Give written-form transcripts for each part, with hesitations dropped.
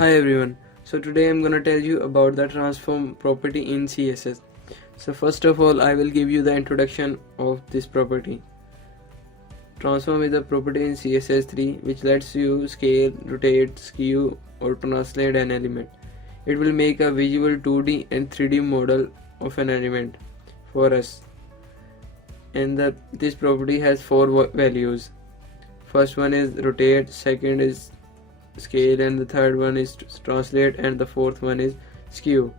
Hi everyone. So today I'm gonna tell you about the transform property in CSS. So first of all, I will give you the introduction of this property. Transform is a property in CSS3 which lets you scale, rotate, skew or translate an element. It will make a visual 2D and 3D model of an element for us. And this property has four values. First one is rotate, second is scale, and the third one is translate, and the fourth one is skew.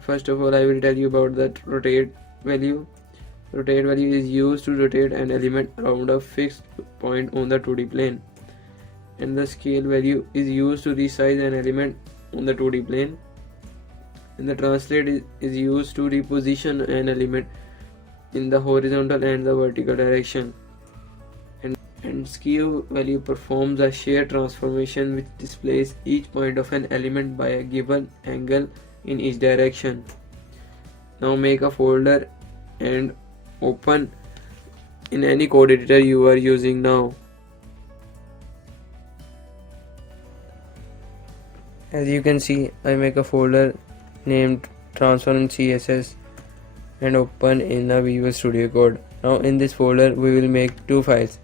First of all, I will tell you about that rotate value. Rotate value is used to rotate an element around a fixed point on the 2D plane, and the scale value is used to resize an element on the 2D plane, and the translate is used to reposition an element in the horizontal and the vertical direction. And skew value performs a shared transformation which displays each point of an element by a given angle in each direction. Now make a folder and open in any code editor you are using now. As you can see, I make a folder named Transform CSS and open in the Visual Studio Code. Now in this folder we will make two files,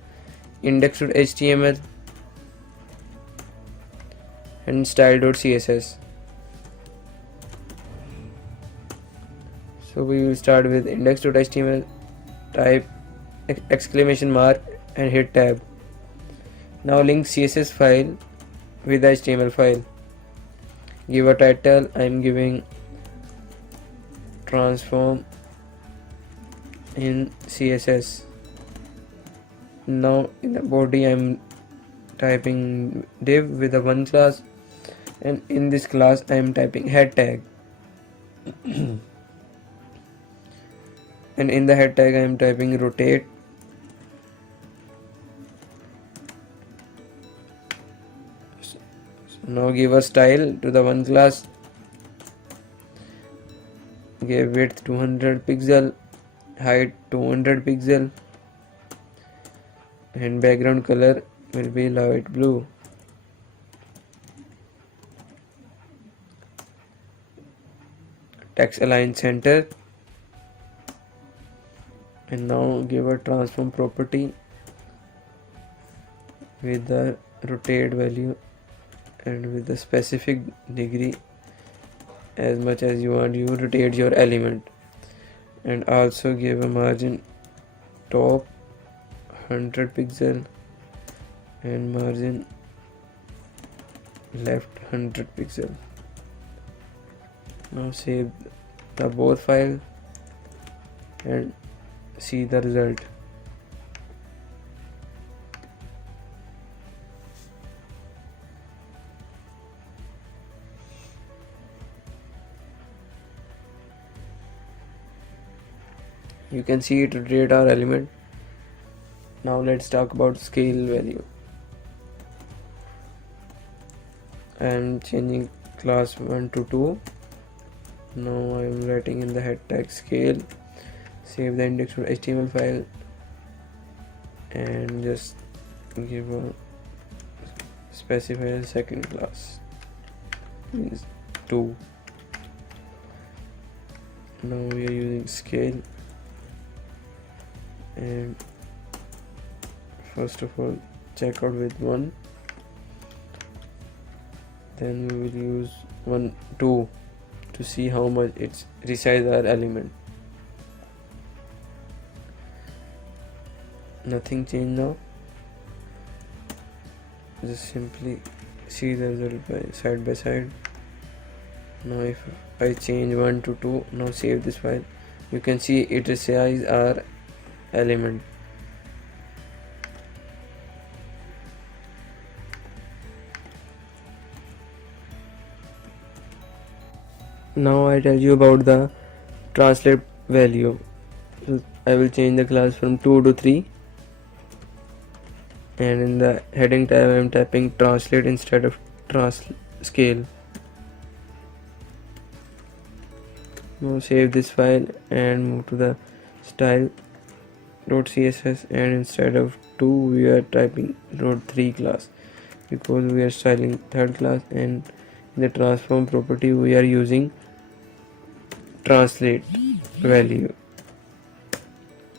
index.html and style.css. So we will start with index.html, type exclamation mark and hit tab. Now link CSS file with the HTML file. Give a title. I am giving transform in CSS. Now in the body I am typing div with a one class, and in this class I am typing head tag. And in the head tag I am typing rotate. So now give a style to the one class, give width 200 pixel, height 200 pixel, and background color will be light blue. Text align center, and now give a transform property with the rotate value and with the specific degree as much as you want. You rotate your element, and also give a margin top 100 pixel and margin left 100 pixel. Now save the both file and see the result. You can see it rotate our element. Now let's talk about scale value. I am changing class 1 to 2. Now I am writing in the head tag scale. Save the index.html file and just give a specify a second class means 2. Now we are using scale, and first of all check out with 1, then we will use 2 to see how much it's resize our element. Nothing changed now, just simply see the result by side. Now if I change 1 to 2, now save this file, you can see it resize our element. Now I tell you about the translate value. So I will change the class from 2 to 3, and in the heading tab I am typing translate instead of scale. Now save this file and move to the style.css, and instead of 2 we are typing .3 class. because we are styling third class, and in the transform property we are using translate value.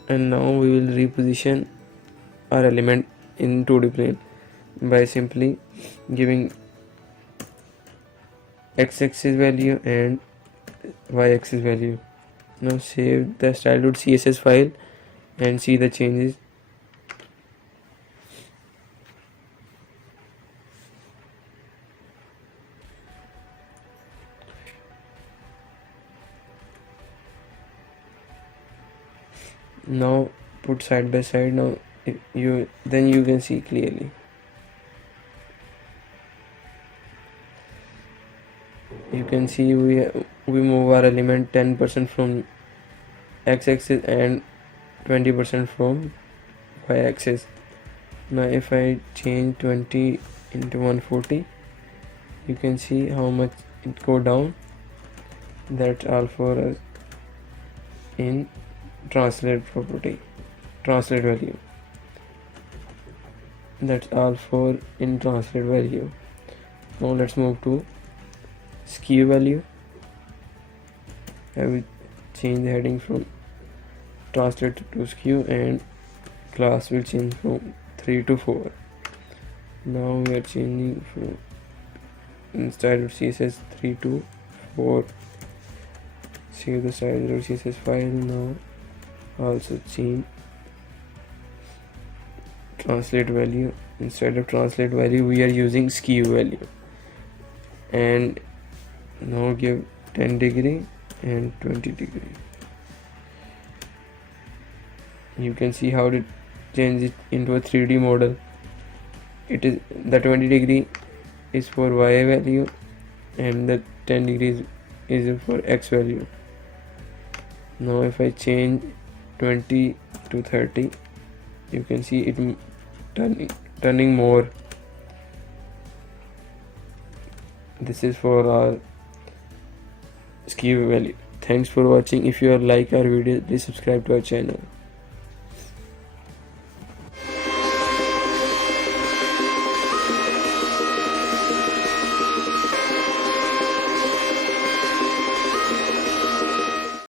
And now we will reposition our element in 2D plane by simply giving x-axis value and y-axis value. Now save the style.css file and see the changes. Now put side by side. Now you can see clearly. You can see we move our element 10% from x-axis and 20% from y-axis. Now if I change 20 into 140, you can see how much it go down. That's all for us in translate property, translate value. That's all for in translate value. Now let's move to skew value. I will change the heading from translate to skew, and class will change from 3 to 4. Now we are changing from instead of CSS 3 to 4. Save the style.css file. Now also change translate value. Instead of translate value we are using skew value, and now give 10 degree and 20 degree. You can see how to change it into a 3D model. It is the 20 degree is for y value and the 10 degrees is for x value. Now if I change 20 to 30, you can see it turning more. This is for our skew value. Thanks for watching. If you like our video, please subscribe to our channel.